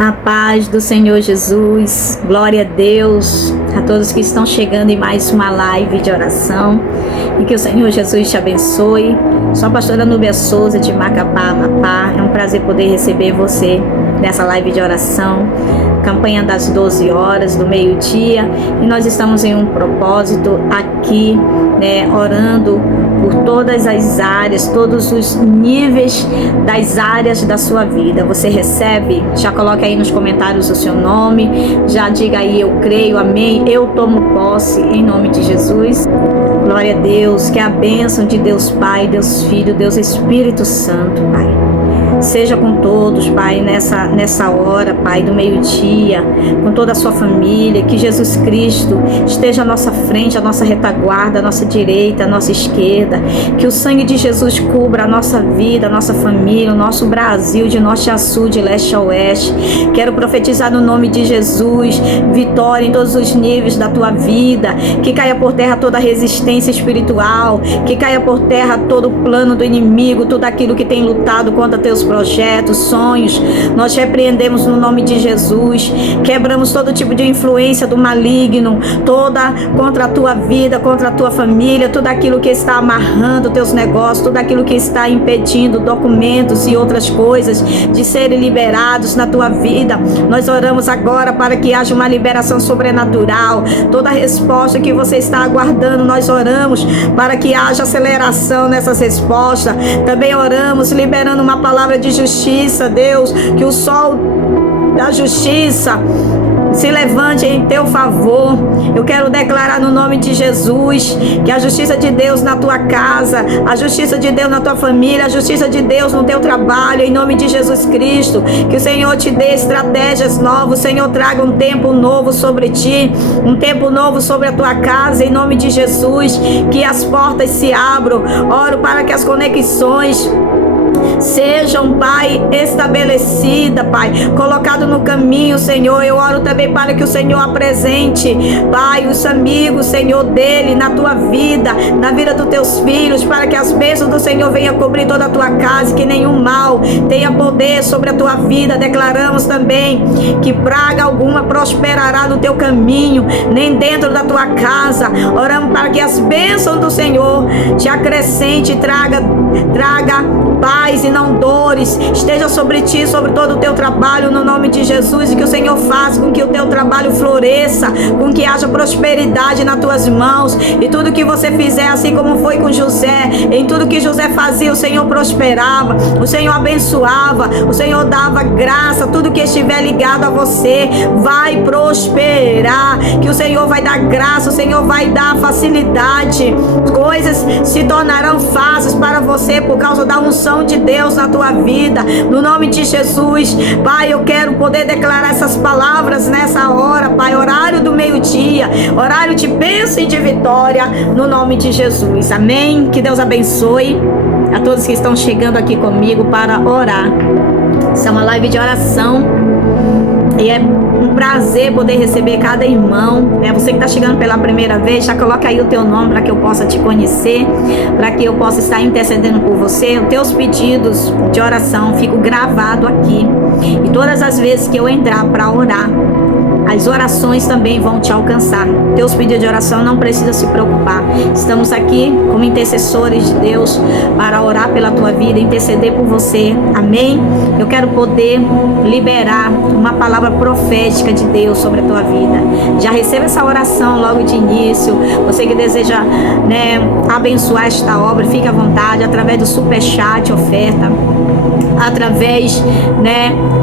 A paz do Senhor Jesus, glória a Deus, a todos que estão chegando em mais uma live de oração e que o Senhor Jesus te abençoe. Sou a pastora Núbia Souza de Macapá, Amapá. É um prazer poder receber você nessa live de oração, campanha das 12 horas do meio-dia, e nós estamos em um propósito aqui, orando por todas as áreas, todos os níveis das áreas da sua vida. Você recebe? Já coloque aí nos comentários o seu nome, já diga aí: eu creio, amém, eu tomo posse em nome de Jesus. Glória a Deus, que a bênção de Deus Pai, Deus Filho, Deus Espírito Santo, Pai, seja com todos, Pai, nessa hora, Pai, do meio-dia, com toda a sua família. Que Jesus Cristo esteja à nossa frente, à nossa retaguarda, à nossa direita, à nossa esquerda. Que o sangue de Jesus cubra a nossa vida, a nossa família, o nosso Brasil, de norte a sul, de leste a oeste. Quero profetizar no nome de Jesus vitória em todos os níveis da tua vida. Que caia por terra toda resistência espiritual, que caia por terra todo o plano do inimigo, tudo aquilo que tem lutado contra teus projetos, sonhos. Nós repreendemos no nome de Jesus, quebramos todo tipo de influência do maligno, toda contra a tua vida, contra a tua família, tudo aquilo que está amarrando teus negócios, tudo aquilo que está impedindo documentos e outras coisas de serem liberados na tua vida. Nós oramos agora para que haja uma liberação sobrenatural, toda a resposta que você está aguardando, nós oramos para que haja aceleração nessas respostas. Também oramos liberando uma palavra de justiça, Deus, que o sol da justiça se levante em teu favor. Eu quero declarar no nome de Jesus que a justiça de Deus na tua casa, a justiça de Deus na tua família, a justiça de Deus no teu trabalho, em nome de Jesus Cristo. Que o Senhor te dê estratégias novas, o Senhor traga um tempo novo sobre ti, um tempo novo sobre a tua casa, em nome de Jesus. Que as portas se abram. Oro para que as conexões sejam, Pai, estabelecida, Pai, colocado no caminho, Senhor. Eu oro também para que o Senhor apresente, Pai, os amigos, Senhor, dele na tua vida, na vida dos teus filhos, para que as bênçãos do Senhor venham cobrir toda a tua casa, que nenhum mal tenha poder sobre a tua vida. Declaramos também que praga alguma prosperará no teu caminho, nem dentro da tua casa. Oramos para que as bênçãos do Senhor te acrescente, traga paz e não dores, esteja sobre ti, sobre todo o teu trabalho, no nome de Jesus. E que o Senhor faça com que o teu trabalho floresça, com que haja prosperidade nas tuas mãos, e tudo que você fizer, assim como foi com José, em tudo que José fazia, o Senhor prosperava, o Senhor abençoava, o Senhor dava graça. Tudo que estiver ligado a você vai prosperar, que o Senhor vai dar graça, o Senhor vai dar facilidade, coisas se tornarão fáceis para você por causa da unção de Deus na tua vida, no nome de Jesus. Pai, eu quero poder declarar essas palavras nessa hora, Pai, horário do meio-dia, horário de bênção e de vitória, no nome de Jesus, amém. Que Deus abençoe a todos que estão chegando aqui comigo para orar. Isso é uma live de oração e é um prazer poder receber cada irmão, Você que está chegando pela primeira vez, já coloca aí o teu nome para que eu possa te conhecer, para que eu possa estar intercedendo por você. Os teus pedidos de oração ficam gravados aqui, e todas as vezes que eu entrar para orar, as orações também vão te alcançar. Teus pedidos de oração, não precisa se preocupar. Estamos aqui como intercessores de Deus para orar pela tua vida, interceder por você. Amém? Eu quero poder liberar uma palavra profética de Deus sobre a tua vida. Já receba essa oração logo de início. Você que deseja, abençoar esta obra, fique à vontade, através do superchat, oferta, através,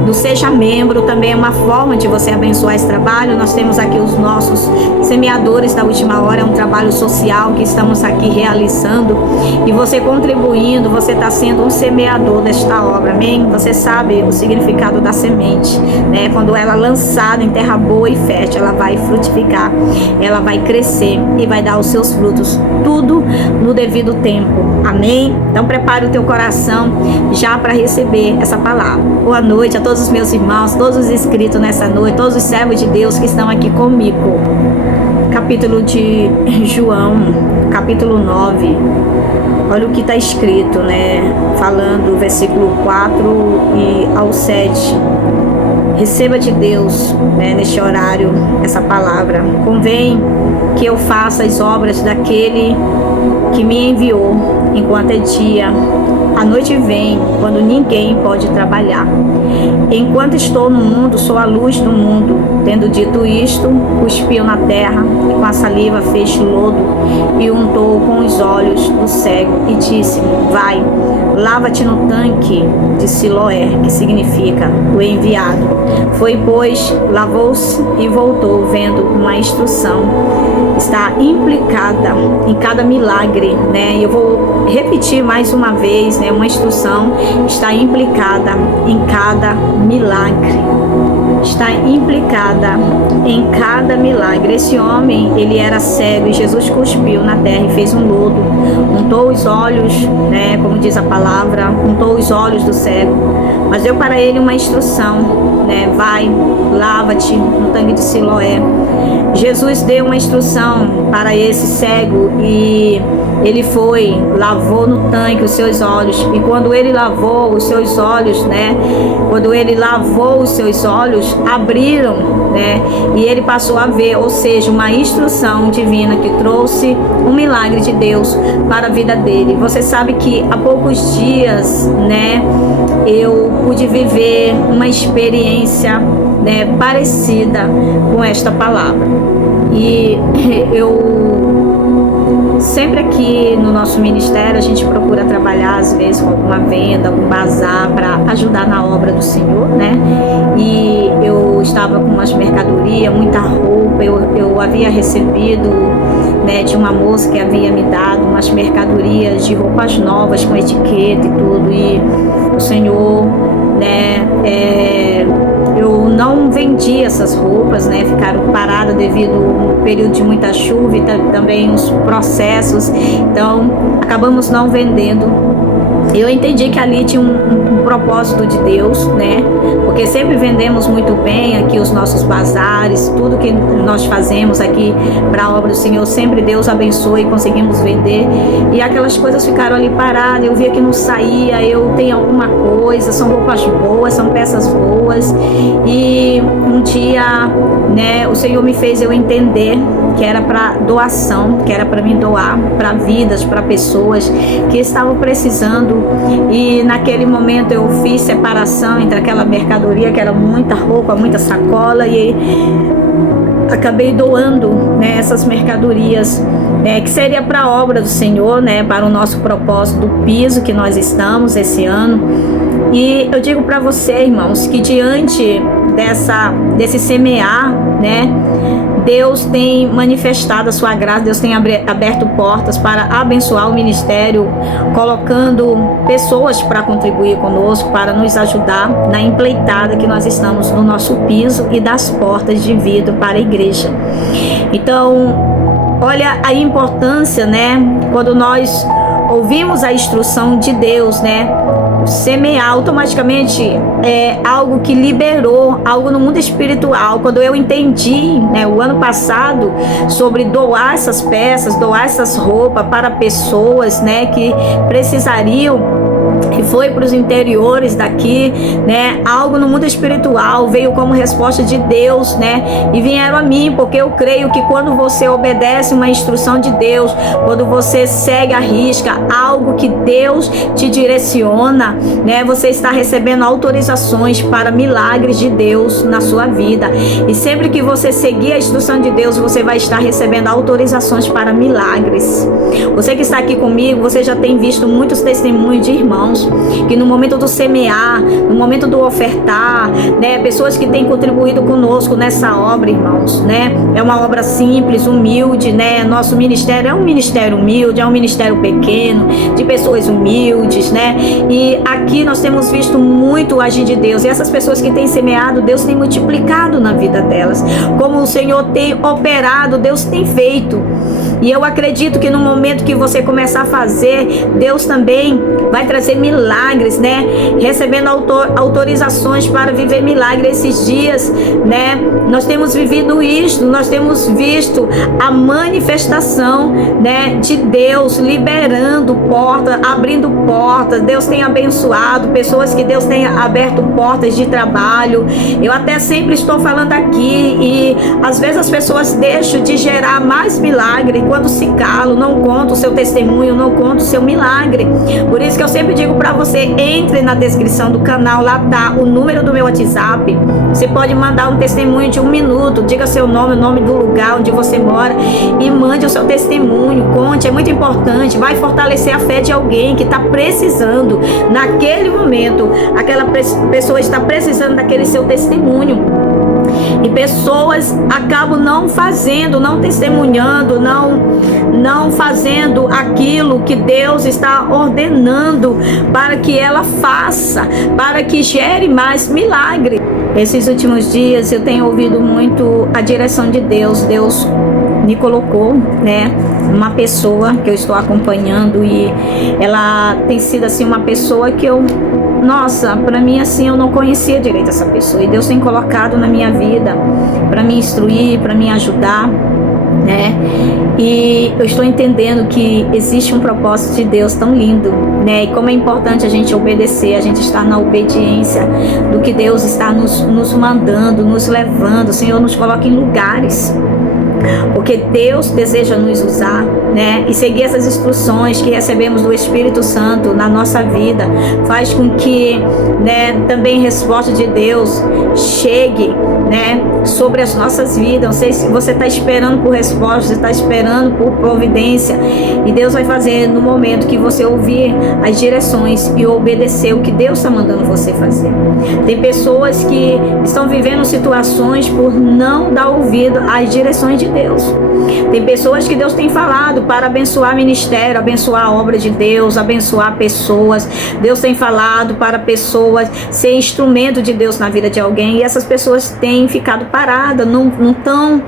do Seja Membro, também é uma forma de você abençoar esse trabalho. Nós temos aqui os nossos semeadores da última hora, é um trabalho social que estamos aqui realizando, e você contribuindo, você está sendo um semeador desta obra, amém? Você sabe o significado da semente, quando ela é lançada em terra boa e fértil, ela vai frutificar, ela vai crescer e vai dar os seus frutos, tudo no devido tempo, amém? Então prepare o teu coração já para receber essa palavra. Boa noite a todos os meus irmãos, todos os inscritos nessa noite, todos os servos de Deus que estão aqui comigo. Capítulo de João, capítulo 9. Olha o que está escrito, falando, versículo 4 e ao 7. receba de Deus, né, neste horário, essa palavra. Convém que eu faça as obras daquele que me enviou enquanto é dia. A noite vem quando ninguém pode trabalhar. Enquanto estou no mundo, sou a luz do mundo. Tendo dito isto, cuspiu na terra, e com a saliva fez lodo e untou com os olhos do cego e disse-lhe: vai, lava-te no tanque de Siloé, que significa o enviado. Foi, pois, lavou-se e voltou, vendo uma instrução. Está implicada em cada milagre, né? Eu vou repetir mais uma vez, né? Uma instrução está implicada em cada milagre. Está implicada em cada milagre. Esse homem, ele era cego e Jesus cuspiu na terra e fez um lodo, untou os olhos, né, como diz a palavra, untou os olhos do cego, mas deu para ele uma instrução, né, vai, lava-te no tanque de Siloé. Jesus deu uma instrução para esse cego e ele foi, lavou no tanque os seus olhos, e quando ele lavou os seus olhos, né, quando ele lavou os seus olhos, abriram, né, e ele passou a ver, ou seja, uma instrução divina que trouxe um milagre de Deus para a vida dele. Você sabe que há poucos dias, né, eu pude viver uma experiência, né, parecida com esta palavra, e eu sempre aqui no nosso ministério a gente procura trabalhar às vezes com alguma venda, algum bazar para ajudar na obra do Senhor, né? E eu estava com umas mercadorias, muita roupa, eu havia recebido, né, de uma moça que havia me dado umas mercadorias de roupas novas com etiqueta e tudo, e o Senhor, né, eu não vendi essas roupas, né, ficaram paradas devido a um período de muita chuva e também uns processos, então acabamos não vendendo. Eu entendi que ali tinha um propósito de Deus, né? Porque sempre vendemos muito bem aqui os nossos bazares, tudo que nós fazemos aqui para a obra do Senhor, sempre Deus abençoa e conseguimos vender. E aquelas coisas ficaram ali paradas, eu via que não saía, eu tenho alguma coisa, são roupas boas, são peças boas. E um dia, né, o Senhor me fez eu entender que era para doação, que era para me doar para vidas, para pessoas que estavam precisando. E naquele momento eu fiz separação entre aquela mercadoria, que era muita roupa, muita sacola, e acabei doando, né, essas mercadorias, né, que seria para a obra do Senhor, né, para o nosso propósito do piso que nós estamos esse ano. E eu digo para você, irmãos, que diante desse semear, né, Deus tem manifestado a sua graça, Deus tem aberto portas para abençoar o ministério, colocando pessoas para contribuir conosco, para nos ajudar na empreitada que nós estamos no nosso piso e das portas de vidro para a igreja. Então, olha a importância, né, quando nós ouvimos a instrução de Deus, né, semear automaticamente é algo que liberou algo no mundo espiritual. Quando eu entendi, né, o ano passado, sobre doar essas peças, doar essas roupas para pessoas, né, que precisariam, e foi para os interiores daqui, né, algo no mundo espiritual veio como resposta de Deus, né, e vieram a mim, porque eu creio que quando você obedece uma instrução de Deus, quando você segue a risca, algo que Deus te direciona, né, você está recebendo autorizações para milagres de Deus na sua vida. E sempre que você seguir a instrução de Deus, você vai estar recebendo autorizações para milagres. Você que está aqui comigo, você já tem visto muitos testemunhos de irmãos que no momento do semear, no momento do ofertar, né, pessoas que têm contribuído conosco nessa obra, irmãos, né, é uma obra simples, humilde, né, nosso ministério é um ministério humilde, é um ministério pequeno, de pessoas humildes, né, e aqui nós temos visto muito o agir de Deus, e essas pessoas que têm semeado, Deus tem multiplicado na vida delas, como o Senhor tem operado, Deus tem feito. E eu acredito que no momento que você começar a fazer, Deus também vai trazer milagres, né? Recebendo autorizações para viver milagres esses dias, né? Nós temos vivido isso, nós temos visto a manifestação, né, de Deus liberando portas, abrindo portas. Deus tem abençoado pessoas, que Deus tem aberto portas de trabalho. Eu até sempre estou falando aqui, e às vezes as pessoas deixam de gerar mais milagre quando se calam, não contam o seu testemunho, não contam o seu milagre. Por isso que eu sempre digo para você, entre na descrição do canal, lá tá o número do meu WhatsApp. Você pode mandar um testemunho de 1 minuto, diga seu nome, o nome do lugar onde você mora, e mande o seu testemunho, conte, é muito importante, vai fortalecer a fé de alguém que está precisando, naquele momento, aquela pessoa está precisando daquele seu testemunho. E pessoas acabam não fazendo, não testemunhando, não fazendo aquilo que Deus está ordenando para que ela faça, para que gere mais milagre. Esses últimos dias eu tenho ouvido muito a direção de Deus. Deus me colocou, né, uma pessoa que eu estou acompanhando, e ela tem sido assim uma pessoa que nossa, para mim assim, eu não conhecia direito essa pessoa, e Deus tem colocado na minha vida para me instruir, para me ajudar, né? E eu estou entendendo que existe um propósito de Deus tão lindo, né? E como é importante a gente obedecer, a gente estar na obediência do que Deus está nos mandando, nos levando. O Senhor nos coloca em lugares, porque Deus deseja nos usar, né? E seguir essas instruções que recebemos do Espírito Santo na nossa vida faz com que, né, também a resposta de Deus chegue, né, sobre as nossas vidas. Não sei se você está esperando por resposta, você está esperando por providência, e Deus vai fazer no momento que você ouvir as direções e obedecer o que Deus está mandando você fazer. Tem pessoas que estão vivendo situações por não dar ouvido às direções de Deus. Tem pessoas que Deus tem falado para abençoar ministério, abençoar a obra de Deus, abençoar pessoas. Deus tem falado para pessoas ser instrumento de Deus na vida de alguém, e essas pessoas têm ficado paradas, não estão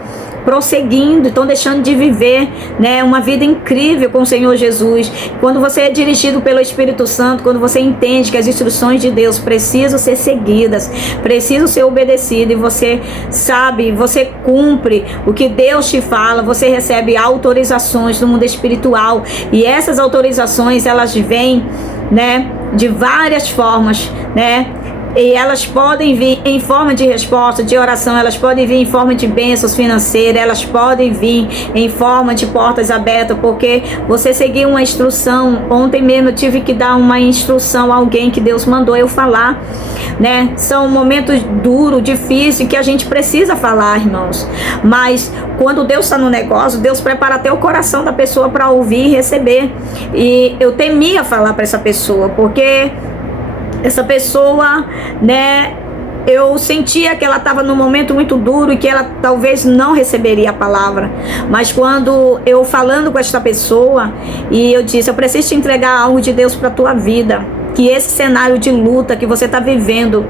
prosseguindo, estão deixando de viver, né, uma vida incrível com o Senhor Jesus. Quando você é dirigido pelo Espírito Santo, quando você entende que as instruções de Deus precisam ser seguidas, precisam ser obedecidas, e você sabe, você cumpre o que Deus te fala, você recebe autorizações do mundo espiritual, e essas autorizações, elas vêm, né, de várias formas, né? E elas podem vir em forma de resposta, de oração, elas podem vir em forma de bênçãos financeiras, elas podem vir em forma de portas abertas, porque você seguiu uma instrução. Ontem mesmo eu tive que dar uma instrução a alguém que Deus mandou eu falar, né? São momentos duros, difíceis, que a gente precisa falar, irmãos. Mas quando Deus está no negócio, Deus prepara até o coração da pessoa para ouvir e receber. E eu temia falar para essa pessoa, porque essa pessoa, né, eu sentia que ela estava num momento muito duro e que ela talvez não receberia a palavra. Mas quando eu falando com esta pessoa, e eu disse, eu preciso te entregar algo de Deus para a tua vida, que esse cenário de luta que você está vivendo,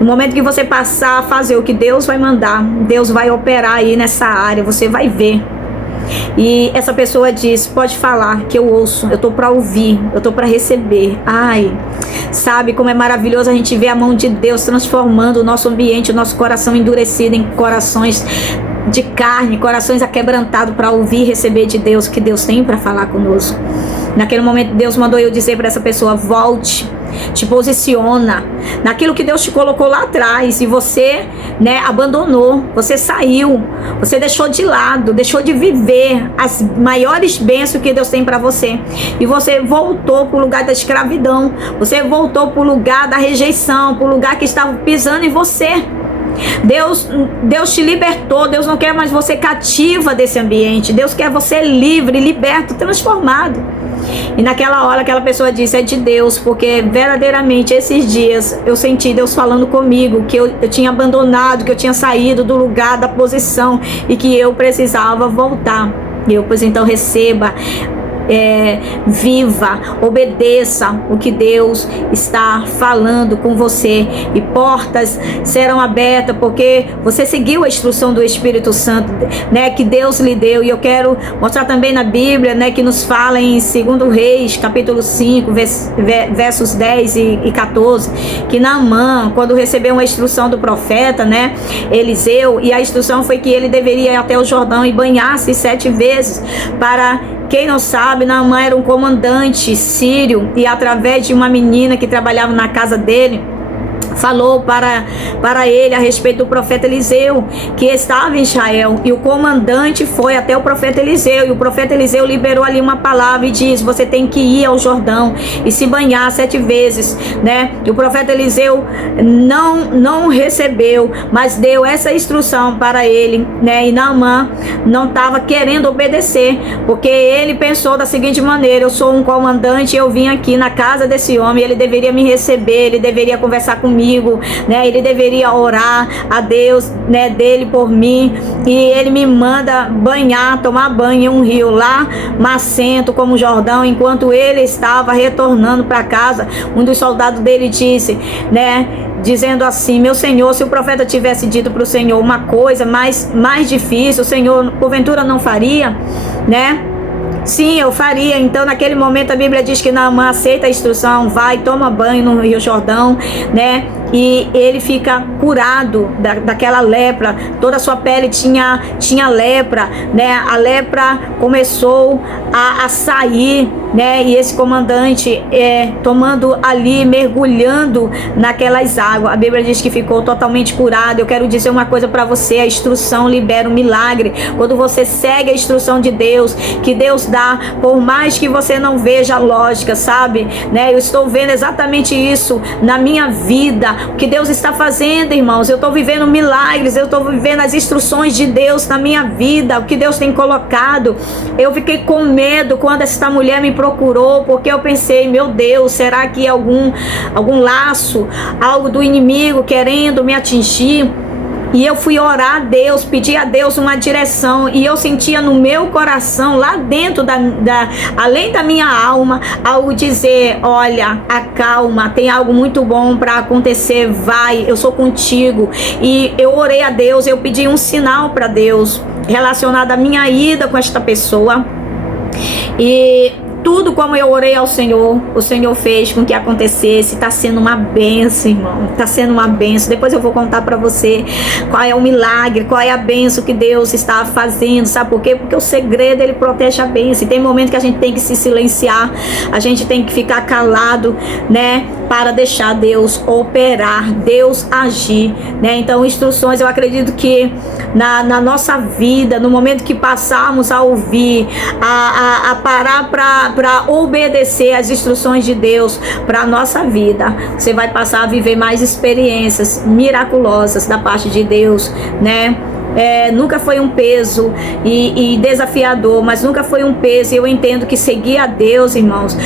no momento que você passar a fazer o que Deus vai mandar, Deus vai operar aí nessa área, você vai ver. E essa pessoa disse, pode falar que eu ouço, eu tô para ouvir, eu tô para receber. Ai, sabe como é maravilhoso a gente ver a mão de Deus transformando o nosso ambiente, o nosso coração endurecido em corações de carne, corações aquebrantados para ouvir e receber de Deus o que Deus tem para falar conosco. Naquele momento Deus mandou eu dizer para essa pessoa, volte, te posiciona naquilo que Deus te colocou lá atrás, e você, né, abandonou, você saiu, você deixou de lado, deixou de viver as maiores bênçãos que Deus tem para você, e você voltou para o lugar da escravidão, você voltou para o lugar da rejeição, para o lugar que estava pisando em você. Deus te libertou. Deus não quer mais você cativa desse ambiente. Deus quer você livre, liberto, transformado. E naquela hora aquela pessoa disse, é de Deus, porque verdadeiramente esses dias eu senti Deus falando comigo que eu tinha abandonado, que eu tinha saído do lugar, da posição, e que eu precisava voltar. E eu, pois então, receba viva, obedeça o que Deus está falando com você, e portas serão abertas porque você seguiu a instrução do Espírito Santo, né, que Deus lhe deu. E eu quero mostrar também na Bíblia, né, que nos fala em 2 Reis, capítulo 5, versos 10 e 14, que Naamã, quando recebeu uma instrução do profeta, né, Eliseu, e a instrução foi que ele deveria ir até o Jordão e banhar-se 7 vezes. Para quem não sabe, Naamã era um comandante sírio, e através de uma menina que trabalhava na casa dele, falou para ele a respeito do profeta Eliseu, que estava em Israel. E o comandante foi até o profeta Eliseu, e o profeta Eliseu liberou ali uma palavra e diz: você tem que ir ao Jordão e se banhar 7 vezes, né? E o profeta Eliseu não recebeu, mas deu essa instrução para ele, né? E Naamã não estava querendo obedecer, porque ele pensou da seguinte maneira: eu sou um comandante, eu vim aqui na casa desse homem, ele deveria me receber, ele deveria conversar comigo, né? Ele deveria orar a Deus, né, dele por mim, e ele me manda banhar, tomar banho em um rio lá, macento como o Jordão. Enquanto ele estava retornando para casa, um dos soldados dele disse, né, dizendo assim: meu senhor, se o profeta tivesse dito para o senhor uma coisa mais difícil, o senhor porventura não faria, né? Sim, eu faria. Então, naquele momento, a Bíblia diz que Naamã aceita a instrução, vai, toma banho no Rio Jordão, né? E ele fica curado daquela lepra. Toda a sua pele tinha lepra, né? A lepra começou a sair, né? E esse comandante tomando ali, mergulhando naquelas águas, a Bíblia diz que ficou totalmente curado. Eu quero dizer uma coisa para você: a instrução libera um milagre. Quando você segue a instrução de Deus, que Deus dá, por mais que você não veja a lógica, sabe, né? Eu estou vendo exatamente isso na minha vida. O que Deus está fazendo, irmãos, eu estou vivendo milagres, eu estou vivendo as instruções de Deus na minha vida, o que Deus tem colocado. Eu fiquei com medo quando essa mulher me procurou, porque eu pensei: meu Deus, será que algum laço, algo do inimigo querendo me atingir? E eu fui orar a Deus, pedir a Deus uma direção, e eu sentia no meu coração, lá dentro além da minha alma, algo dizer: olha, acalma, tem algo muito bom para acontecer, vai, eu sou contigo. E eu orei a Deus, eu pedi um sinal para Deus relacionado à minha ida com esta pessoa, e tudo como eu orei ao Senhor, o Senhor fez com que acontecesse. Está sendo uma bênção, irmão. Está sendo uma bênção. Depois eu vou contar para você qual é o milagre, qual é a bênção que Deus está fazendo. Sabe por quê? Porque o segredo, ele protege a bênção. E tem momento que a gente tem que se silenciar, a gente tem que ficar calado, né, para deixar Deus operar, Deus agir, né? Então, instruções, eu acredito que na nossa vida, no momento que passarmos a ouvir, a parar para obedecer às instruções de Deus para a nossa vida, você vai passar a viver mais experiências miraculosas da parte de Deus, né? Nunca foi um peso e desafiador, mas nunca foi um peso. E eu entendo que seguir a Deus, irmãos,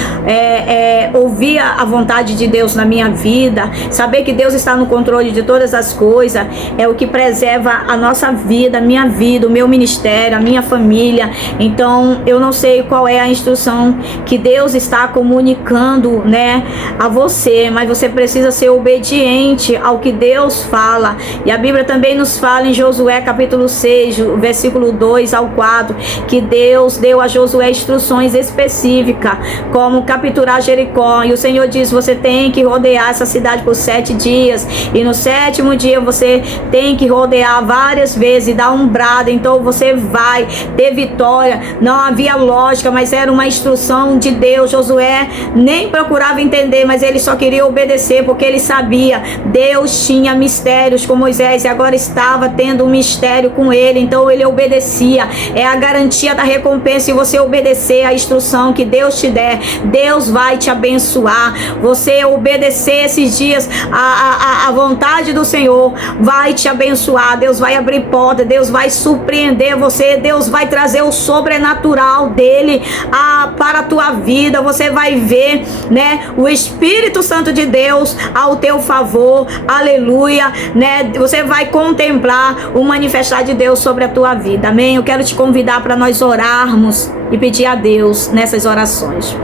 ouvir a vontade de Deus na minha vida, saber que Deus está no controle de todas as coisas, é o que preserva a nossa vida, a minha vida, o meu ministério, a minha família. Então, eu não sei qual é a instrução que Deus está comunicando, né, a você, mas você precisa ser obediente ao que Deus fala. E a Bíblia também nos fala em Josué capítulo 6, versículo 2 ao 4, que Deus deu a Josué instruções específicas, como capturar Jericó. E o Senhor diz: você tem que rodear essa cidade por 7 dias, e no 7º dia você tem que rodear várias vezes e dar um brado. Então você vai ter vitória. Não havia lógica, mas era uma instrução de Deus. Josué nem procurava entender, mas ele só queria obedecer, porque ele sabia, Deus tinha mistérios com Moisés, e agora estava tendo um mistério com ele, então ele obedecia. É a garantia da recompensa. Se você obedecer a instrução que Deus te der, Deus vai te abençoar. Você obedecer esses dias a vontade do Senhor vai te abençoar. Deus vai abrir porta, Deus vai surpreender você, Deus vai trazer o sobrenatural dele para a tua vida. Você vai ver, né, o Espírito Santo de Deus ao teu favor, aleluia, né? Você vai contemplar o manifestar de Deus sobre a tua vida, amém? Eu quero te convidar para nós orarmos e pedir a Deus nessas orações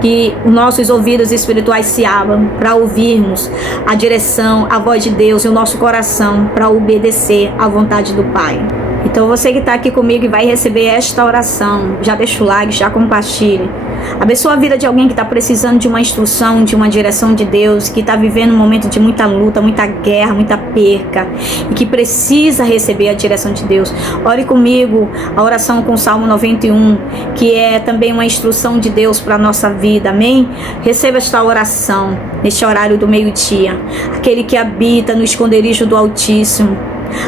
que nossos ouvidos espirituais se abram para ouvirmos a direção, a voz de Deus e o nosso coração para obedecer à vontade do Pai. Então você que está aqui comigo e vai receber esta oração, já deixa o like, já compartilhe. Abençoa a vida de alguém que está precisando de uma instrução, de uma direção de Deus, que está vivendo um momento de muita luta, muita guerra, muita perca e que precisa receber a direção de Deus. Ore comigo a oração com o Salmo 91, que é também uma instrução de Deus para a nossa vida, amém? Receba esta oração neste horário do meio-dia. Aquele que habita no esconderijo do Altíssimo,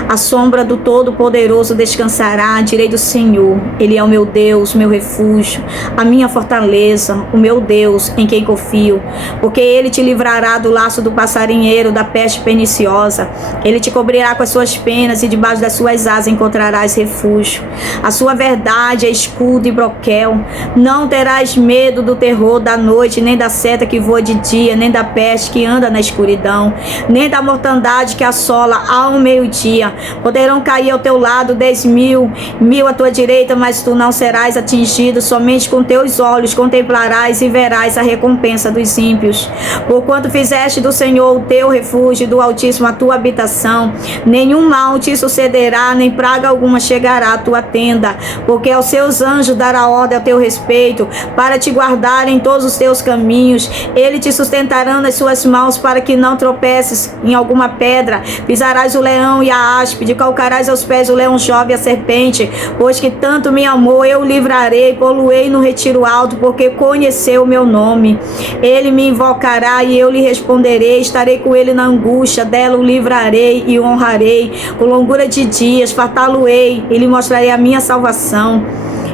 a sombra do Todo-Poderoso descansará, direi do Senhor. Ele é o meu Deus, meu refúgio, a minha fortaleza, o meu Deus em quem confio. Porque Ele te livrará do laço do passarinheiro, da peste perniciosa. Ele te cobrirá com as suas penas e debaixo das suas asas encontrarás refúgio. A sua verdade é escudo e broquel. Não terás medo do terror da noite, nem da seta que voa de dia, nem da peste que anda na escuridão, nem da mortandade que assola ao meio-dia. Poderão cair ao teu lado 10.000, 1.000 à tua direita, mas tu não serás atingido. Somente com teus olhos contemplarás e verás a recompensa dos ímpios. Porquanto fizeste do Senhor o teu refúgio, do Altíssimo a tua habitação, nenhum mal te sucederá, nem praga alguma chegará à tua tenda. Porque aos seus anjos dará ordem a teu respeito, para te guardar em todos os teus caminhos. Ele te sustentará nas suas mãos, para que não tropeces em alguma pedra. Pisarás o leão e a áspide, calcarás aos pés o leão jovem e a serpente. Pois que tanto me amou, eu o livrarei, poluei no retiro alto, porque conheceu o meu nome. Ele me invocará e eu lhe responderei, estarei com ele na angústia, dela o livrarei e o honrarei. Com longura de dias fartá-lo-ei e lhe mostrarei a minha salvação.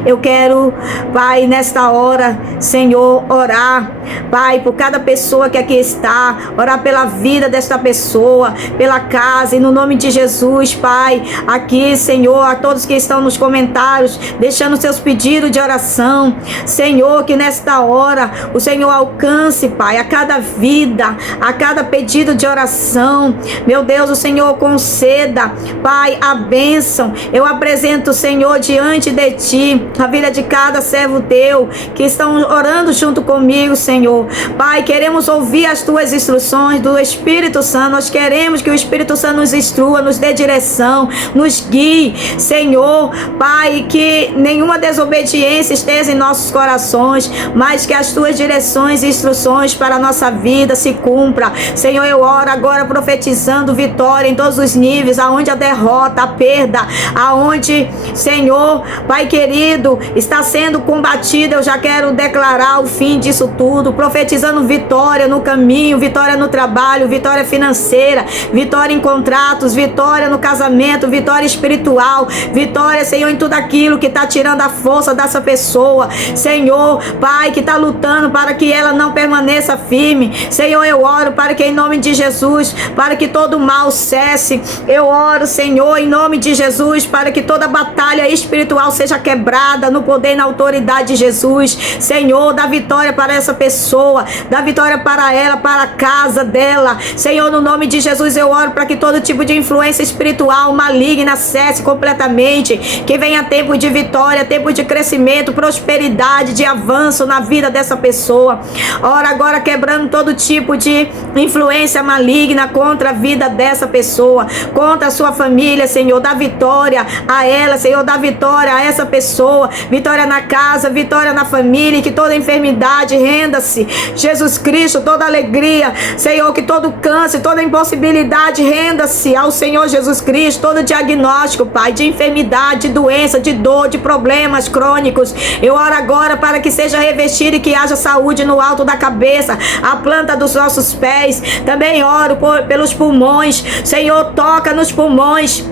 Eu quero, Pai, nesta hora, Senhor, orar, Pai, por cada pessoa que aqui está, orar pela vida desta pessoa, pela casa, e no nome de Jesus, Pai, aqui, Senhor, a todos que estão nos comentários, deixando seus pedidos de oração, Senhor, que nesta hora o Senhor alcance, Pai, a cada vida, a cada pedido de oração, meu Deus, o Senhor conceda, Pai, a bênção. Eu apresento, Senhor, diante de Ti, a vida de cada servo teu que estão orando junto comigo, Senhor. Pai, queremos ouvir as tuas instruções do Espírito Santo. Nós queremos que o Espírito Santo nos instrua, nos dê direção, nos guie, Senhor. Pai, que nenhuma desobediência esteja em nossos corações, mas que as tuas direções e instruções para a nossa vida se cumpra. Senhor, eu oro agora profetizando vitória em todos os níveis, aonde a derrota, a perda, aonde, Senhor, Pai querido, está sendo combatida, eu já quero declarar o fim disso tudo, profetizando vitória no caminho, vitória no trabalho, vitória financeira, vitória em contratos, vitória no casamento, vitória espiritual, vitória, Senhor, em tudo aquilo que está tirando a força dessa pessoa, Senhor, Pai, que está lutando para que ela não permaneça firme. Senhor, eu oro para que em nome de Jesus, para que todo mal cesse. Eu oro, Senhor, em nome de Jesus, para que toda batalha espiritual seja quebrada no poder e na autoridade de Jesus. Senhor, dá vitória para essa pessoa, dá vitória para ela, para a casa dela. Senhor, no nome de Jesus eu oro para que todo tipo de influência espiritual maligna cesse completamente, que venha tempo de vitória, tempo de crescimento, prosperidade, de avanço na vida dessa pessoa. Ora agora quebrando todo tipo de influência maligna contra a vida dessa pessoa, contra a sua família, Senhor. Dá vitória a ela, Senhor, dá vitória a essa pessoa, vitória na casa, vitória na família, que toda enfermidade renda-se, Jesus Cristo, toda alegria, Senhor, que todo câncer, toda impossibilidade renda-se ao Senhor Jesus Cristo, todo diagnóstico, Pai, de enfermidade, de doença, de dor, de problemas crônicos, eu oro agora para que seja revestido e que haja saúde no alto da cabeça, a planta dos nossos pés. Também oro pelos pulmões, Senhor, toca nos pulmões.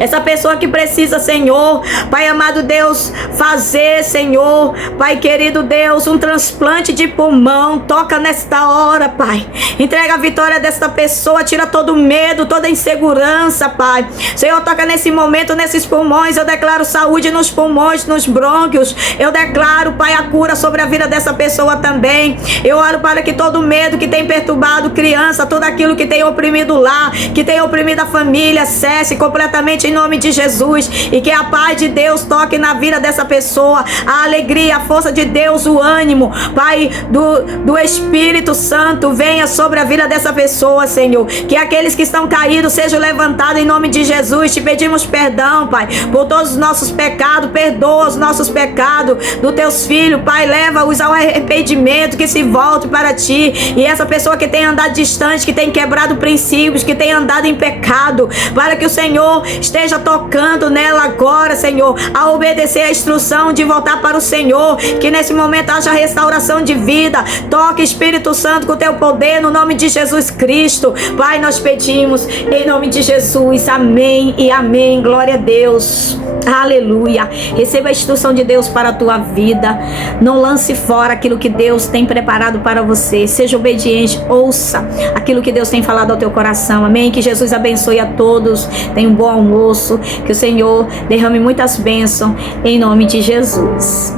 Essa pessoa que precisa, Senhor, Pai amado Deus, fazer, Senhor, Pai querido Deus, um transplante de pulmão, toca nesta hora, Pai, entrega a vitória desta pessoa, tira todo medo, toda insegurança, Pai, Senhor, toca nesse momento, nesses pulmões, eu declaro saúde nos pulmões, nos brônquios, eu declaro, Pai, a cura sobre a vida dessa pessoa também. Eu oro para que todo medo que tem perturbado criança, tudo aquilo que tem oprimido lá, que tem oprimido a família, cesse completamente poderosamente em nome de Jesus, e que a paz de Deus toque na vida dessa pessoa, a alegria, a força de Deus, o ânimo, Pai, do Espírito Santo venha sobre a vida dessa pessoa, Senhor, que aqueles que estão caídos sejam levantados em nome de Jesus. Te pedimos perdão, Pai, por todos os nossos pecados, perdoa os nossos pecados dos teus filhos, Pai, leva-os ao arrependimento, que se volte para Ti, e essa pessoa que tem andado distante, que tem quebrado princípios, que tem andado em pecado, para que o Senhor esteja tocando nela agora, Senhor, a obedecer a instrução de voltar para o Senhor, que nesse momento haja restauração de vida. Toque, Espírito Santo, com o teu poder, no nome de Jesus Cristo. Pai, nós pedimos em nome de Jesus, amém e amém. Glória a Deus, aleluia. Receba a instrução de Deus para a tua vida, não lance fora aquilo que Deus tem preparado para você, seja obediente, ouça aquilo que Deus tem falado ao teu coração, amém. Que Jesus abençoe a todos, tenha um bom almoço, que o Senhor derrame muitas bênçãos em nome de Jesus.